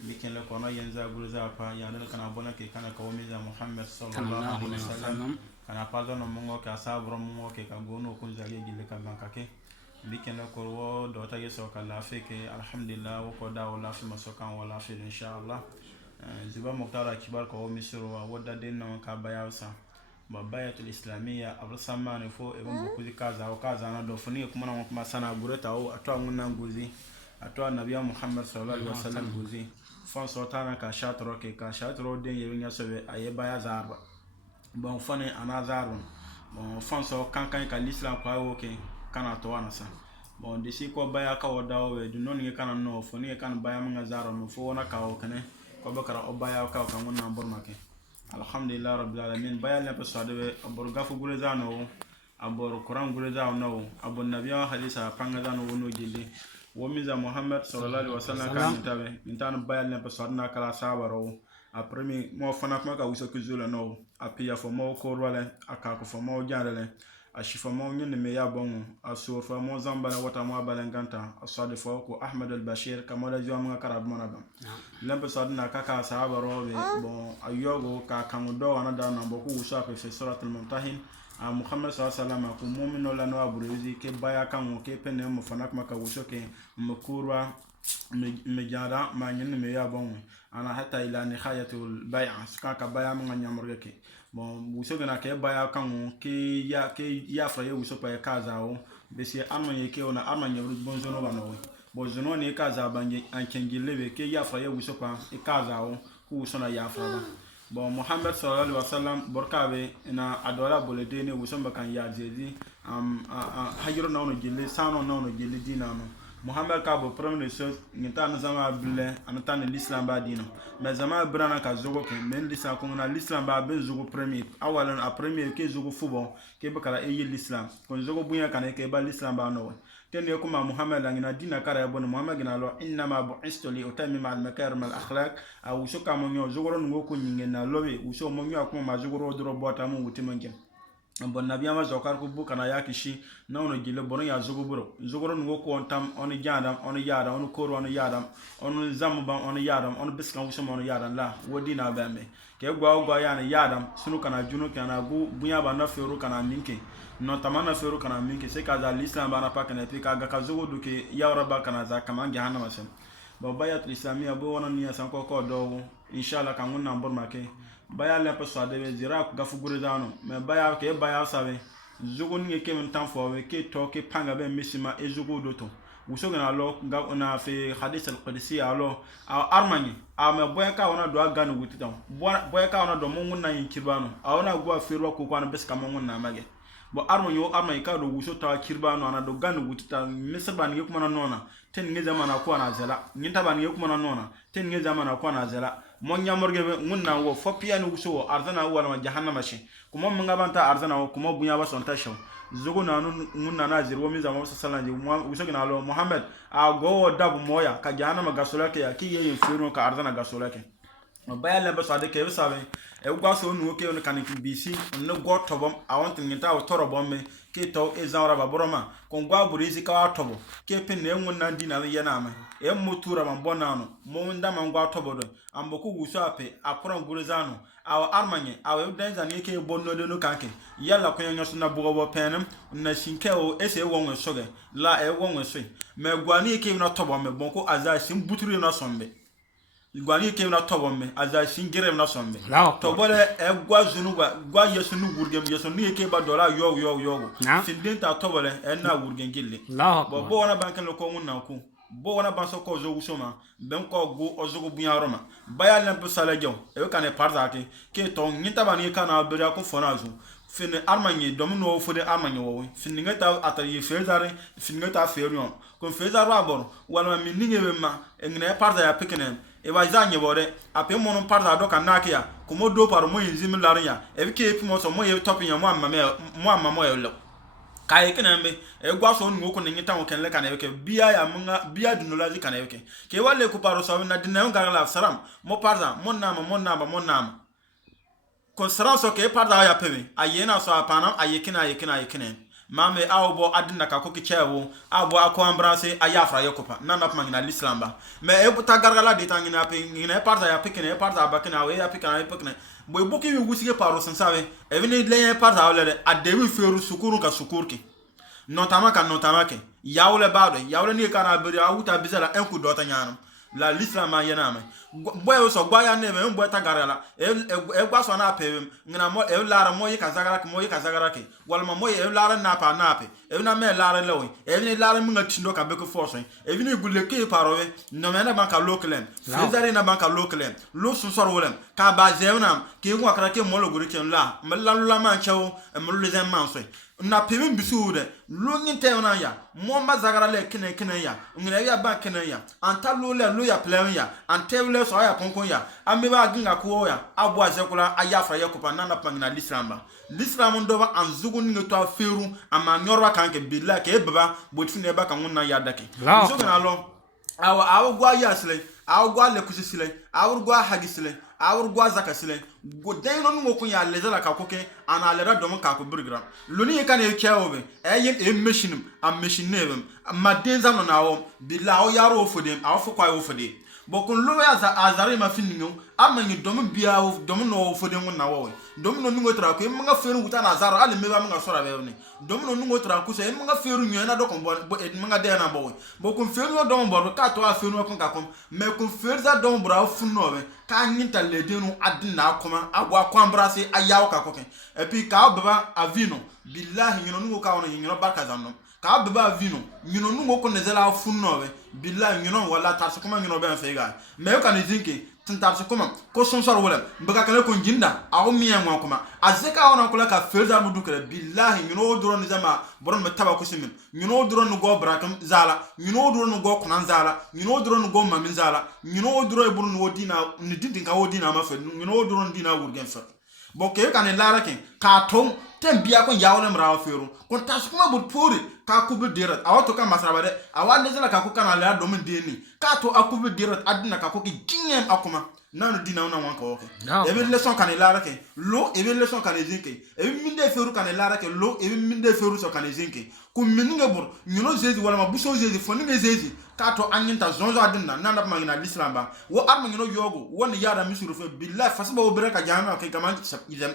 bikin le kono yenza gulza pa ya dal kana bona ke kana ko miza Muhammad sallallahu alaihi wasallam kana pardon mo ka sabro mo ke ka gono kun zage gille ka banka ke bikin le ko wo do ta yeso ka la fe ke alhamdulillah wo ko da wala fi masokan wala fi inshallah ziba muktara kibar ko misro wa wadda den no ka bayawsa babayatul islamiyya abrasama ne fo e bombo kuzi kaza na do funi kuma na kuma sana gureta o atwa nguna nguzi atwa nabiya Muhammad sallallahu alaihi wasallam guzi fon sotana ka shatro ke ka shatro den yewinya sobe aye baya zarba bon fone anazarun bon fon so kankan ka l'islam kwa o ke kana to anasa bon disi ko baya ka oda o we du non nge kana no foni kan baya mga zaro no fo wona ka o kane ko bakara o baya ka nguna bormake alhamdulillah rabbil alamin baya la pesade abor gafu gurezano abor quran gurezano abor nabiya hadisa pangazano wono jili womiza Muhammad sallallahu alaihi wasallam kan tabe intan baya la pesade na kala sabaro apremi mo fana kuma ka wuso kuzula no apia fo mo ko rwale akako fo mo jandale ashifa mo nyinde me ya bon aso fo mo zamba na wata mo balanganta asade fo ko Ahmad al-Bashir kamoda jom nga karab manaba lembe sadna kaka sahaba robe bon ayogo ka kamudo wana da na boku usa pe fi surat al-Mumtahin Muhammad sallallahu alaihi wasallam ko mu'mino la no aburuzi ke baya kan ke pene mo fanak maka wuso ke mkurwa mejara ma nyinde me ya bon ana hatta ila nihayatul bay'a ska baya mo nyamorke bon wuso gana ke baya kan ke ya fa ye wuso pa kaza o besi amanye ke ona amanye bonzo no bano bo zono ne kaza banje ankengilebe ke ya fa ye wuso pa kaza o ku wuso na ya fa ba bon Muhammad sallallahu alaihi wasallam borkabe na adola bolede ne wuso bakan ya jezi hajiro na ono gille sano na ono gille dinano Muhammad ka bo premier chose ngita na zama bile anata na l'islam ba dino mais zama brana ka zogo ke men l'islam ko na l'islam ba ben zogo premier awalan a premier ke zogo fubo ke bakala e l'islam kon zogo bunya kana ke ba l'islam ba no tenne ko ma Muhammad ngina dina kara bon Muhammad ngina lo inna ma bu'istu li utammima al makarim al akhlaq aw shuka mo nyo zogo ron ngo ko nyingena lobe uso mo nyo ko ma zogo ro dro bota mo wutimanje bon nabiya ma zokar ko bu kana yakishi na ono gile bono ya zogoro ngo ko ontam on jadam on yada on koro on yadam on zamba on yadam on biskan wusama on yadam la wodi na bambe ke gwa ya na yadam sunu kana juno kana gu bunya ba na feru kana minke no tamana feru kana minke se kaza l'islam ba na pa kana pe kaga ka zogo duke ya raba kana za kama jahannama masem babayat islamia bo wona niya san ko do inshallah kan wonna mbor make baya la pesade be zira gafu gurizano me baya ke baya sabe zugo ni ke men tan fo we ke to ke panga be misima e zugo doto wuso gana lo ga na fi hadith al-qudsi alo armani me boya ka wona do aganu gutitan boya ka wona do mon na yin kirbano awona go firwa ko kwana bes kam mon na mage bo armani ka do wuso ta kirbano ana do ganu gutitan misaba ni kuma na nona ten nge zamana ko na zela nyinta ban ye kuma na nona ten nge zamana ko na zela mon nyamorge munna wo fopia ni wuso arzana wala jahannama shi kuma mun gabanta arzana wo kuma bunya ba son tasho zugo na munna na zirwo min zama sallallahu alaihi wuso gina lo Muhammad a go dabu moya ka jahannama gasolake ya ki yin firu ka arzana gasolake baya la ba sade ke sabe e gwa so nu ke on kan bisi no go tobom a won tin ta o toro bomme ke to e zawra ba boroma kon gwa burizi ka tobo ke pen ne ngun nan dina ya na ma e mutura man bonano mo nda man gwa tobo do amboku guso ape apron gurizano aw armanye aw e denza ne ke bonno de no kanke yalla ko nyoso na bugo bo penem na shinke o ese won soge la e won so me gwa ni ke na tobo me bonko aza shin buturi na sombe gwani ke na tobo me aza shingire na sombe to bole e gwa zunu gwa yesu nu gurgem yesu ni ke ba dola yo sindin ta tobo le e na gurgen gille bo wana banken lo ko na ku bo wana banso ko zo usoma ben ko go ozogo bunya roma baya lempo sala jaw e kan e parza ke to nyita bani kana bere ko fonazu fin armanye domino fode armanye wo fin ngata ataye fezare fin ngata ferion kon fezaro abor wala mi ningebe ma ngene parza ya pekenen e ba zanye bore ape monon parza do kan nakia komo do paro mo yinzim laria e bi ke pimo so mo ye topin ya mo amma mo yelo kai kenembe e gwa so nu ko nyita wo ken le kan e ke biya ya munga biya dunolaji kan e ke wale ko paro so na dinna ngara la saram mo parza mon nama kon saram so ke parza ya peme ayena so apana ayekina mame awbo adina ka ko kichewo abo ako embrasser ayafra yokopa nana pma ngina l'islam ba mais e buta gargala de tangina pe ngina parta ya pikene parta bakina we ya pikana pikene boy boki wi wusige paro sen sabe e vini le parta wala a dewi feru sukuru ka sukurki notama ke yawle baado yawle ni kana beri awuta bizala en ku dota nyaanam la l'islam ma yenama boy so gwa ya nebe en boy tagarala e gwa so na pe ngina mo e lara mo yika zagara ke wala mo e lara na pa na pe e na me lara lewi e ni lara mi ngatindo ka beko force e vini gulle ke parowe no me na banka lokalem fezari na banka lokalem lo so sor wolem ka ba zeunam ke ngwa kara ke mo lo guri ken la me la la man chawo e mo le zem man so na pemi bisude lo nginte ona ya mo ma zagara le kene ya ngina ya ba kene ya anta lo le lo ya plan ya antewle so ya konkon ya ameba ginga ko ya abu azekula ayafa yakupa nana pangina l'islam ndo ba anzugu ninga to aferu ama nyorwa kanke billa ke baba botfine ba kan wonna ya dake so gana lo awu gwa yasle awu gwa le kusisile awu gwa hagisile awu gwa zakasile go dayno ngo kun ya lezala ka koke ana lera dom ka ko burgra loni kan e kyawobe e machine am machine nebem ma denza no nawo billa o yaro ofodem awu fokwa ofodem bokun lo ya za azari ma finingo amanyi dom bia dom no ofodem na wo dom no ngo tra ko e mga feru wuta na azara ale meba mga sora be ne dom no ngo tra ko so e mga feru nyo na do kon bo e mga de na bo bokun feru no dom bo ka to aferu ko ka kom me kun feru za dom bra funno be ka nyinta le denu adina akoma agwa kwambrase ayawo ka koken e puis ka baba avino billahi nyino ngo ka wono nyino barka zanno ka baba avino nyino ngo ko nezela funno be billahi nyino wala tarso kuma nyino be fega me ka ni zinki tintarso kuma ko sonsor wala mbaga kala ko jinda aw miya ngwa kuma azeka wona kula ka ferza mu dukere billahi nyino duro ni zama boron me taba ko simin nyino duro no go brakam zala nyino duro no go kunan zala nyino duro no go mamin zala nyino duro e burun wodina ni dindin ka wodina ma fe nyino duro ndina wurgen fa bokke kan lara ken ka tom tem biya ko yawle mra feru ko tas kuma bud pori ka kubu dirat awato ka masraba de awande zala ka ko kana la do min deni ka to akubu dirat adina ka ko ki jingem akuma nanu dina ona wanka oke ebe leçon kan lara ken lo ebe leçon kan zinke ebe minde feru kan lara ken lo ebe minde feru so kan zinke ku mininga bur nyuno zezi wala ma buso zezi foni ne zezi ka to anyinta zonzo adina nanda ma ngina l'islam ba wo arma nyuno yogo woni yara misuru fe billahi fasba wo bereka jama ke gaman idem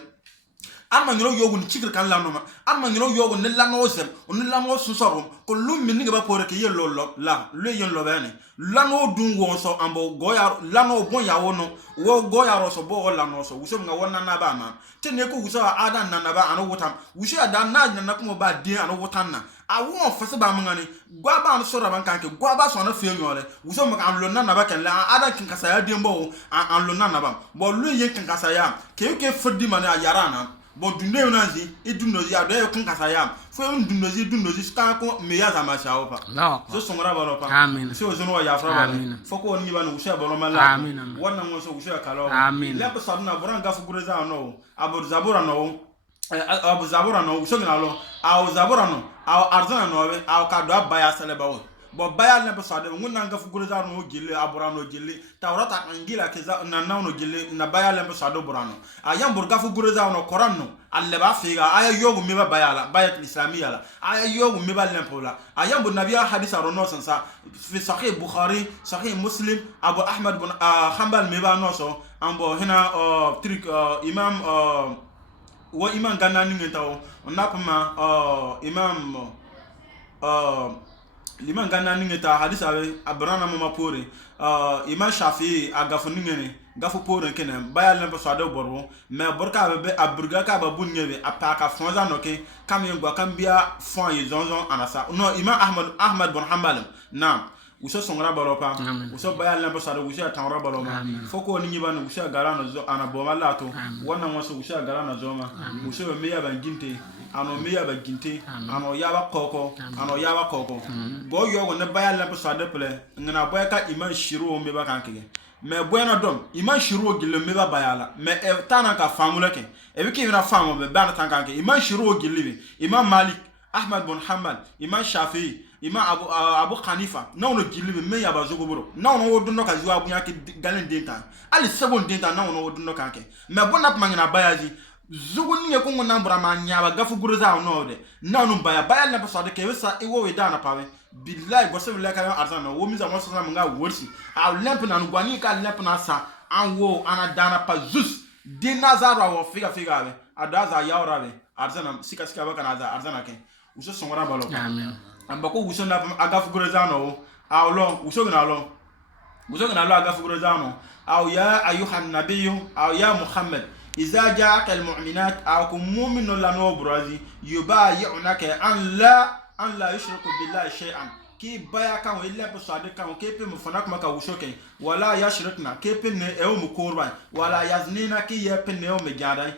arma nyuno yogo ni chikir kan lanoma arma nyuno yogo ne lano zem on lano susoro ko lu mininga ba pore ke yelo la le yen lo bene lano dungo so ambo goya lano bon ya wono wo goya ro so bo lano so wuso nga wonna na ba ma tene ko wuso ada na ba anu wutam wuso ada na kuma ba di anu wutan na awu fase ba mangani gwa ba no sora ban kanke gwa ba so na fe nyore wuso ma an lo na ba ken la ada kin kasa ya di mbo an lo na ba bo lu yen kin kasa ya ke fodi mane ayara na bo dunde yonanzi e dunnozi ado e kun kasa ya fo dunnozi ska ko me ya zama shawo pa so songra balo pa amen so zo no ya fra ba fo ko ni ba no usha balo mala amen wannan mo so usha kala amen le ba sabna buran gafu gureza no abu zabura no so gina lo aw zabura no aw arzana no be aw ka do abaya sele ba wo bo baya ne ba sade nguna gafu gureza no gille aburano gille tawrata angila keza na no gille na baya le ba sade burano ayam bur gafu gureza no koranno alle ba figa aya yogu mi ba bayala bayat islamiyya la aya yogu mi ba lempola ayam bur nabiya hadith arono sansa fi sahih bukhari sahih muslim abu ahmad bin hanbal mi ba no so ambo hina trik imam wa imam ganani ngetaw onapma imam liman ganani ngeta hadith awe abrana mama pore imam shafi agafu ngene gafu pore kene bayal na so ado borbo me borka be aburga ka ba bunyebe apaka fonza noke kam yengwa kam bia fon yi zonzon anasa no imam ahmad bin hanbal na uso songra balopa uso bayal na so ado uso tanra baloma foko ni nyiba no uso garana zo anaboma lato wonna waso uso garana zoma uso me ya banginte ano meya ba ginte ano yaba koko go yogo ne bayal na so ado ple ngana boy ka iman shiro me ba kankege me bueno dom iman shiro gile me ba bayala me tana ka famule ke e biki na famu be bana tankanke iman shiro gile imam malik ahmad bin hanbal imam shafi imam abu hanifa nawno gile me ya ba zogo boro nawno wodunno ka ziwa bunya ke galen denta ali sebon denta nawno wodunno kanke me bona pamangina bayaji zugun ne ko ngona brama nyaaba gafu gurza no de nanu baya na pasade ke wesa e wo we dana pawe billahi go se billahi ka arzana wo mi za mo sala nga worsi a lemp na ngwani ka lemp na sa an wo ana dana pa zus de nazara wo figa be adaza yawra be arzana sika ba kana za arzana ke uso songora balo amen ambako uso na agafu gurza no a lo uso na lo agafu gurza no aw ya ayuhan nabiyyu aw ya muhammad إذا جاءك المؤمنات أو مؤمن لنا برازي يبايعنك أن لا يشرك بالله شيئا كي بايا كان إلا بصادق كان كي بي مفنك مكا وشوكي ولا يشركنا كي بي نيوم كوربان ولا يزنينا كي يبي نيوم جاداي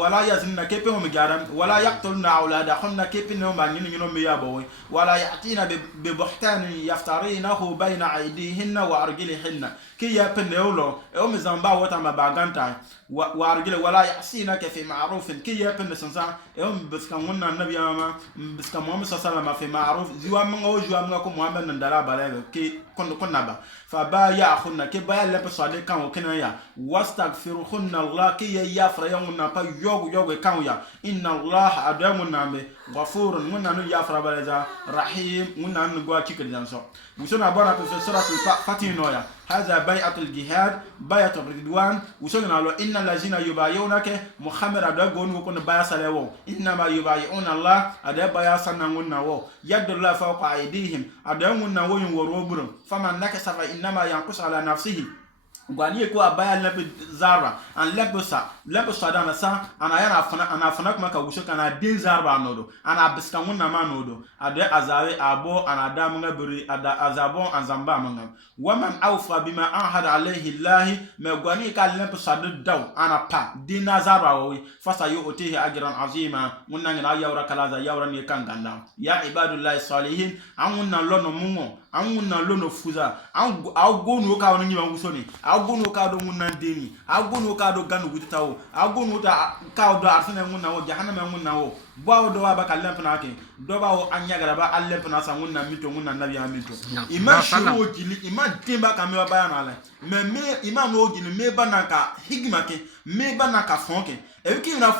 ولا يزننا كي بي مجارم ولا يقتلنا أولادهن كي بي نيوم بانين ميابوي ولا يأتينا ببحتان يفترينه بين أيديهن وأرجلهن كي يبي نيولو يوم زنبا وتما باغانتا وارجل ولا يعصينك في معروف كي يبن سنسا يوم بسكمونا النبي ما بسكمونا صلى الله عليه وسلم في معروف زوا من او جوا من كو محمد ندلا بالا كي كنا با فبا ياخنا كي با لب صادق كان كنا يا واستغفرهن الله كي يافر يومنا با يوغ كان يا ان الله ادمنا غفور منا نو يافر بالا رحيم منا نغوا كيكل جانسو وسنا بارا في سوره الفاتحه هذا بيعة الجهاد بيعة الرضوان وسنا لو ان الذين يبايعونك محمد ادغون وكون بايع سلو انما يبايعون الله اد بايع سنن نو يد الله فوق ايديهم ادغون نو يورو فمن نكث فانما ينقص على نفسه gwani ko abaya lebe zarba an lebe sa dana sa ana yana fana kuma ka wushe kana din zarba nodo ana biska wunna ma nodo ade azawe abo ana da mun biri ada azabo anzamba mun waman awfa bima ahada alayhi allah me gwani ka lebe sa daw ana pa din zarba wi fasa yu otihi ajran azima munna ngina yawra kalaza yawra ni kan ganda ya ibadullahi salihin an wunna lono mungo an wunna lono fuza an gonu ka woni nyiwa wusoni agunu ka do munna deni agunu ka do ganu guditawo agunu ta ka do arsene munna wo jahannama munna wo bawo do ba ka lempna ke do bawo anyagara ba allempna sa munna mito munna nabi amito ima shiro gili ima temba ka me ba yana la me ima no gili me banaka higma ke me banaka fonke ebi ki na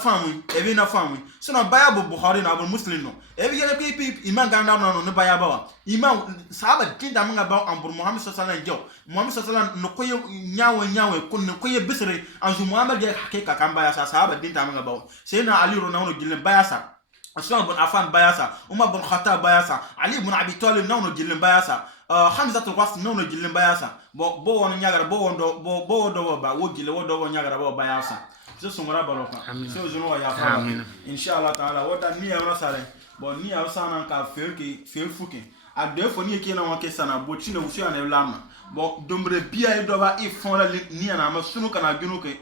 famu sono baya bo bukhari na bo muslim no ebi yele pe ima ganda no baya ba wa ima sahaba tinda manga ba ambur muhammad sallallahu alaihi wasallam muhammad sallallahu alaihi wasallam no koyo nyawe kun koyo bisre anzu muhammad ya hakika kan baya sa sahaba tinda manga ba sayna ali ronawno gillen baya sa Usman bin Affan bayasa Umar bin Khattab bayasa Ali bin Abi Talib nawno gillen bayasa Hamza al-Wasl nawno gillen bayasa bo won nyagara bo do ba wo gille wo do nyagara bo bayasa so sungara baloka so zuno ya fa inshallah taala wota ni ya rasale bon ni ya sana ka fel fuki a deux fois ni ke na won ke sana bo chine wusu ya ne lama bon dombre bia do ba e fon la ni na ma sunu kana ginu ke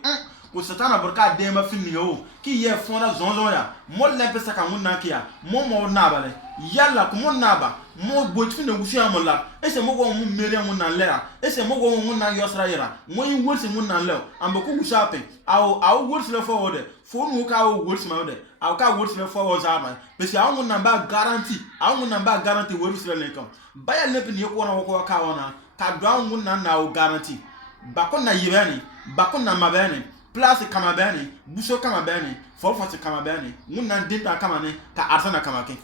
ko satana barka de ma finni yo ki ye fon la zonzon ya mo le pesa ka mun na kiya mo na bale yalla ko mon na ba mo bo tfine wusu ya mo la ese mo go mo mere mo na lera ese mo go mo na yosra yera mo yin wursi mo na lew ambe ko wusu ape aw wursi le fo wode fo nu ka wursi ma wode aw ka wursi le fo wo zama pesi aw mo na ba garantie wursi le lekom baya le pini ko na ko ka wona ka do aw mo na o garantie bakon na yibani bakon na mabani place kama bani buso kama bani forfait kama bani munna dinta kama ne ka arsana kama ke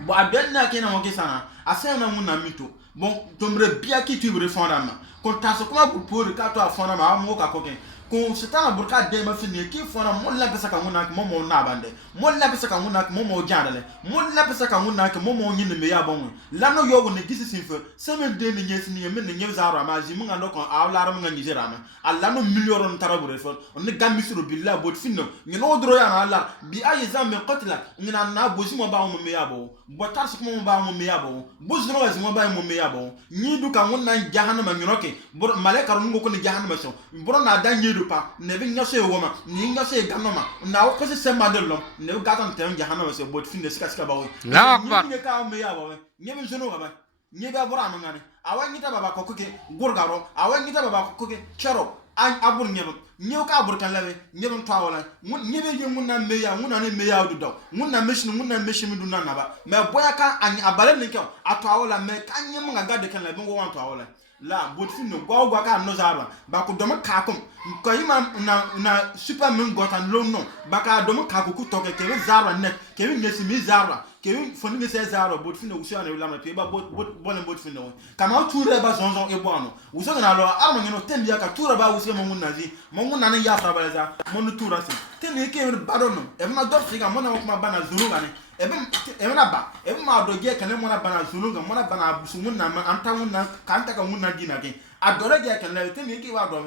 bo abenna ke na mo ke sana asena munna mito bon tombre bia ki tu refondama kon taso kuma pour ka to afondama mo ka koke kon setana burka de ma fini ki fona mo la pesa ka munna mo na bande mo la pesa ka munna mo jandale mo la pesa ka munna mo nyine me ya bon la no yogo ne gisi sinfo semen de ni nyesi ni men ne nyezaro ma ji munga ndoko awlara munga nijera ma alla no milioron tarabure fon on ne gamisuru billah bot finno ni no dro ya na alla bi ay zam qatla ngina na bozi mo ba mo me ya bo botar su mo ba mo me ya bo bozi no wasi mo ba mo me ya bo ni du ka munna jahannama nginoke bor malaika ru ngoko ne jahannama so bor na danye pa ne bi nyase woma ni nyase ganoma na o ko se madelo ne gatan tem jahannama se bot finne sika ba wo ni ka me ya bo nyebe jono ba nyebe abura mangane awa ngita baba ko kuke gurgaro awa ngita baba ko kuke chero an abur nyebe nyew ka abur kan lawe nyebe tawala nyebe je munna meya munna ne meya du daw munna machine du nanaba me boya ka an abale ne ko atawala me kan nyem nga gade kan lawe ngo wan tawala la bot fin no go ka no zaba ba ko doma ka kom ko yima na super men gotan lo no ba ka doma ka ku to ke zaba net ke wi ngesi mi zaba ke wi foni ngi se zaba bot fin no usu ana la ma pe ba bot bot fin no kama toure ba zonzon e bono usu na lo arma ngino tembia ka toure ba usu mo nazi mo na ne ya fra ba za mo no toura si teni ke ba do no e ma do figa mo na ma bana zulu ngane ebe na ba ebe ma do ge kan mo na bana zulu ngam mo na bana busu mun na anta mun na kan ta ka mun na gina ke adore ge kan le teni ke wa do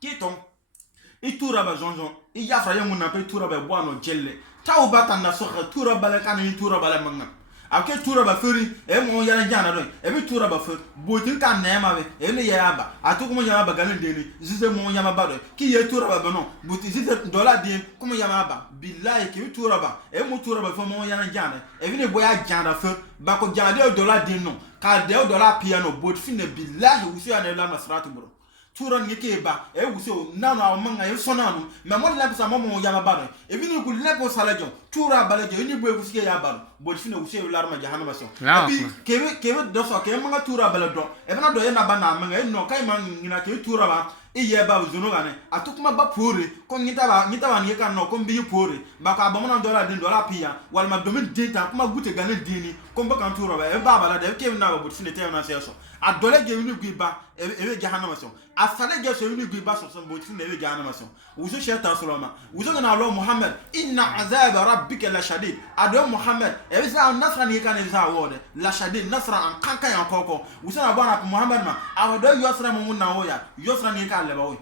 ki ton i toura ba zonzon i ya fra ye mun na pe toura ba boano jelle taw batan na so toura ba le kan ni toura ba le manga ake toura ba feri e mo ya jana do e bi toura ba fer botin kan na ma be e ne ya ba atu kuma ya ba ganin de ni zize mo ya ma ba do ki ye toura ba no botin zize dollar de kuma ya ma ba billahi ki toura ba e mo toura ba fer mo ya jana e bi ne boya jana fer ba ko jana de dollar de no ka de dollar piano botin ne billahi usu ya ne la masratu bro toura ni ke ba e usu nanu a manga e sonanu me mo la bisa mo ya ma ba do e bi ne ku lepo salajo toura balaje ni bo usu ya ba bol fina usu larma jahannama so bi kebe do so ke manga toura bala do e bana do na ba na manga no kai man ngina ke toura ba e ye ba zuno gane atukuma ba pore ko ngita ba ni kan no ko bi pore ba ka ba mo na dollar din dollar pia wal ma domin data kuma gute gane dini ko ba kan toura ba e ba bala de ke na ba bol fina te na se so a dole ge ni gui ba e jahannama so a sale ge so ni gui ba so bol fina e jahannama so usu shaitan sulama usu na lo muhammad inna azab rabbika la shadid ado muhammad e bisa nasra ni kan bisa wode la shadid nasra an kankan ya koko usu na bana muhammad ma awado yosra mo na oya yosra ni kan le ba oy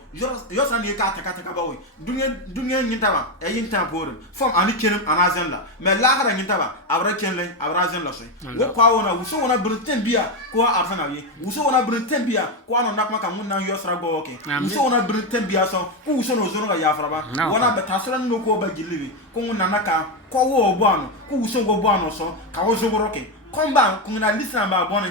yosra ni ka ta ba oy dunya nyinta ba e yinta por fom ani kenem anazen la me la hara nyinta ba abra kenle abra zen la so wo kwa wona usu wona bruten bia ko afana wi usu wona bruten bia ko ano nakma kan mun na yosra go oke usu wona bruten bia so ko usu no zo ya fraba wona betasura no ko ba gilibi ko na naka ko wo boano ko uso go boano so ka wo zo roke komba ko na listen ba bone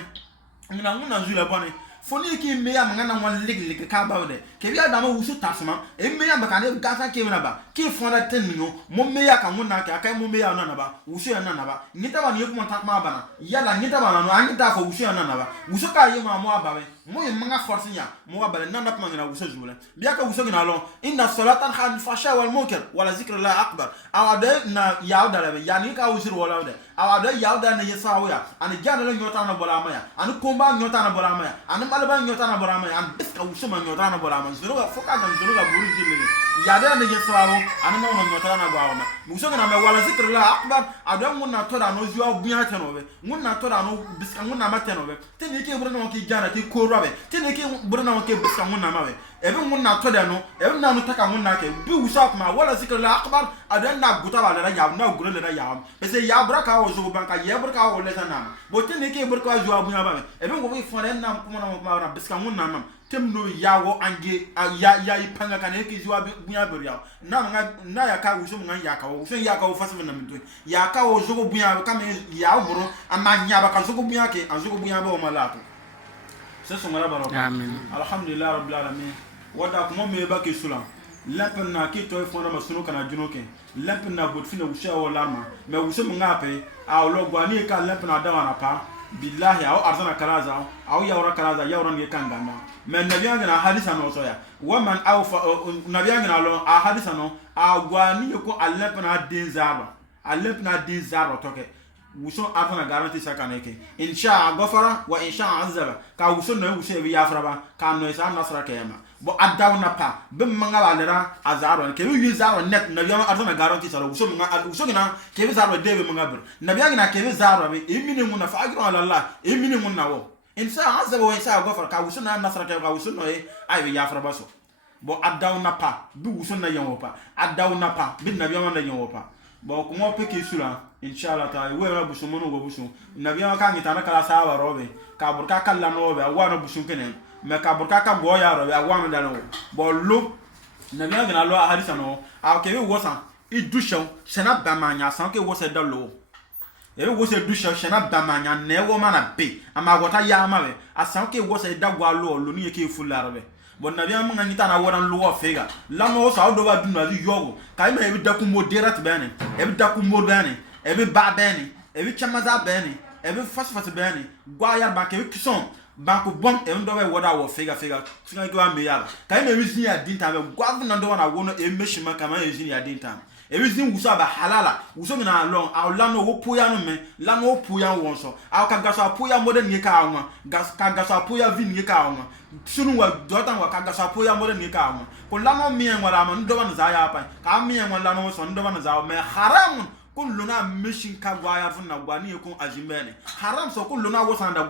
ngina zula bone foni ki me ya manga na wan lig ka ba de ke bi adama usu tasma e me ya ba ne gasa ke na ba ki fona 10 million mo me ya ka mun na ka kai mo me ya na ba usu ya na ba ngita ba ni ko mon takma bana yala ngita ba no angita ko usu ya na ba usu ka yi ma mo ababe mo ye manga force ya mo abale nanda pa ngina usu zula biya ka usu ngina lo inna salatan khan fasha wal munkar wala zikrullahi akbar awade na yawda la ya ni ka usu wala de awade yawda na yesawo ya ani jana la nyota na bola maya ani komba nyota na bola maya ani malaba nyota na bola maya ani biska usu ma nyota na bola maya zuru ga foka ga zuru ga buru jilele yada na yesawo ani mo no nyota na gwa ma usu ngina me wala zikrullahi akbar ado mun na to da no zuwa buya tanobe mun na to da no biska mun na matanobe tini ke buru no ki jana ki ko tene ke burna ke biska mun na mawe ebe mun na to da no ebe na no taka mun na ke bi usap ma wala zikrullahi akbar adan na guta wala da ya na gure da ya pese ya braka o zo banka ya braka o leta na bo tene ke braka zo abu ya ba ebe ngo bi fone na kuma na biska mun na mam tem no ya wo ange ya ipanga kan ke zo abu ya buriya na ya ka uso mun ya ka o so ya ka o fasu na mito ya ka o zo bu ya ka me ya buru amanya ba ka zo bu ya ke azo bu ya ba o malato c'est mara baro amin alhamdulillah rabbil alamin wada kuma me ba ke sula lampenna ki to fona masunu kana junoke lampenna bot fina usha wala ma me usha ngape a lo gwani ka lampenna dawa na pa billahi au arzana karaza au yawra karaza yawra ni kangana me nabiya na hadisa no so ya wa man au nabiya na lo a hadisa no a gwani ko lampenna din zaba lampenna din zaba toke wuson afana garanti sakana ke insha ghafara wa insha azaba ka wuson no wuson bi yafraba ka no isa nasra kema bo adaw na pa be manga walera azaro ke wi zaro net na yama afana garanti sara wuson nga wuson na ke bi zaro debe manga bir na biya na ke bi zaro be emini mun na fa ajru ala allah emini mun na wo insha azaba wa insha ghafara ka wuson na nasra ke ka wuson no ay bi yafraba so bo adaw na pa bi wuson na yawo pa adaw na pa bi na biya na yawo pa bo ko mo peke sura inshallah ta we ra busu mono go busu nabiya ka ngita na kala sawa robe ka burka kala no be awana busu kenen me ka burka ka go ya robe awana dano bo lu nabiya gna lo hadisa no a ke we wosan I dusho shena bamanya sanke wose dalo e wose dusho shena bamanya ne wo mana be amagota ya mawe asanke wose dagwa lo lo ni yake fularabe bon nabi am ngita na woran lo fega la no sa do ba dunu ali yogo kai me bi daku moderate bene e bi daku mod bene e bi ba bene e bi chamaza bene e bi fast bene gwa ya ba ke kison banko bom e ndo we woda wo fega gwa me ya ka me wizin ya din time gwa na ndo na wo no e meshima kama e wizin ya din time e wizin wuso ba halala wuso na long aw lano wo puya no me lano wo puya won so aw ka gasa puya modern ye ka awon ka gasa puya vin ye ka awon sunu wa dotan wa ka gasa puya modern ye ka awon ko lano mi en wala man ndo ban za ya pa ka mi en wala no so ndo ban za me haram kulluna mishin ka gwayar na gwani ko azimene haram so kulluna wosanda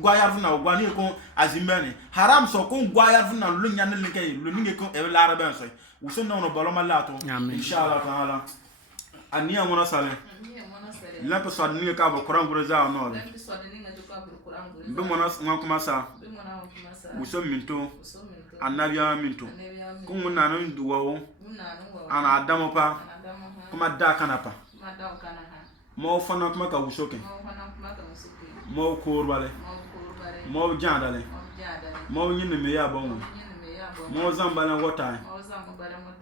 gwayar na gwani ko azimene haram so kun gwayar na lunya ne linke luninge ko e lara ben so wusun no bolo malato inshallah taala aniya mona sale la pe so ni ka bo Quran gureza no be mona ngakuma sa wusun minto annabiya minto kun munna no duwo ana adamo pa kuma da kana pa mo fana kuma ka wusoke mo korbale mo jandale mo nyine me ya bon mo zambala wota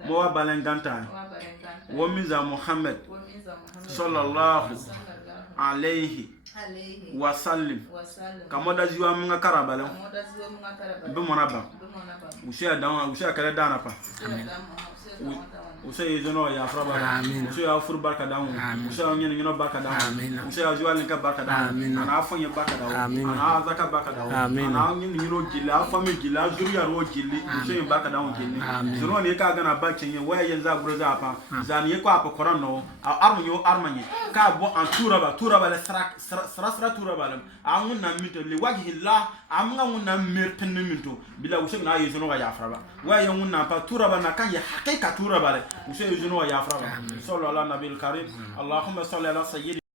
mo abalen ganta wo miza Muhammad sallallahu alayhi wa sallim kamo da jiwa mga karabale be mona ba usia kala dana pa usay zono ya fraba usay afur barka dawo usay nyen nyino barka dawo usay ajual nka barka dawo ana afanya barka dawo ana zaka barka dawo ana nyen nyino gila fami gila zuriya ro gili usay barka dawo gili zono ne ka gana ba chenye waya yenza broza apa zani ko apa koran no armunyo armanye ka bo an turaba le sra turaba amun na mito li wajhi la amna wona merten mito bila usay na yezono ga ya fraba waya wona pa turaba na kan ya hakika turaba وشيء يجنوا يا فرعون صلى الله على النبي الكريم اللهم صل على سيدنا